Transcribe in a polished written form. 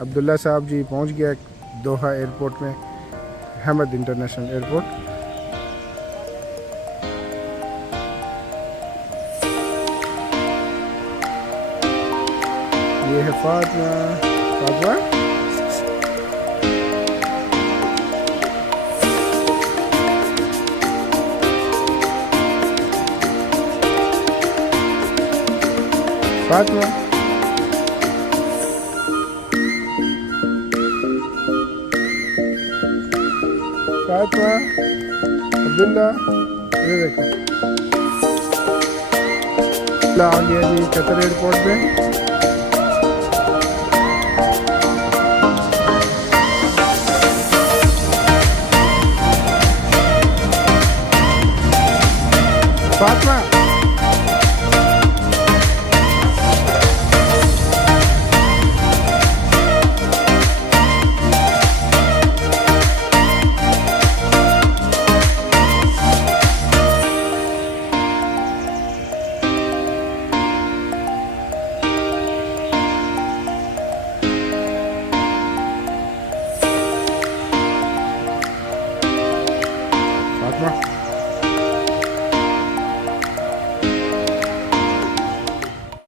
अब्दुल्ला साहब जी पहुंच गया दोहा एयरपोर्ट में, हमद इंटरनेशनल एयरपोर्ट। ये है फातिमा। फातिमा फातिमा फातिमा अब्दुल्ला, ये देखो आ गया जी कतर एयरपोर्ट पे। फातिमा फातिमा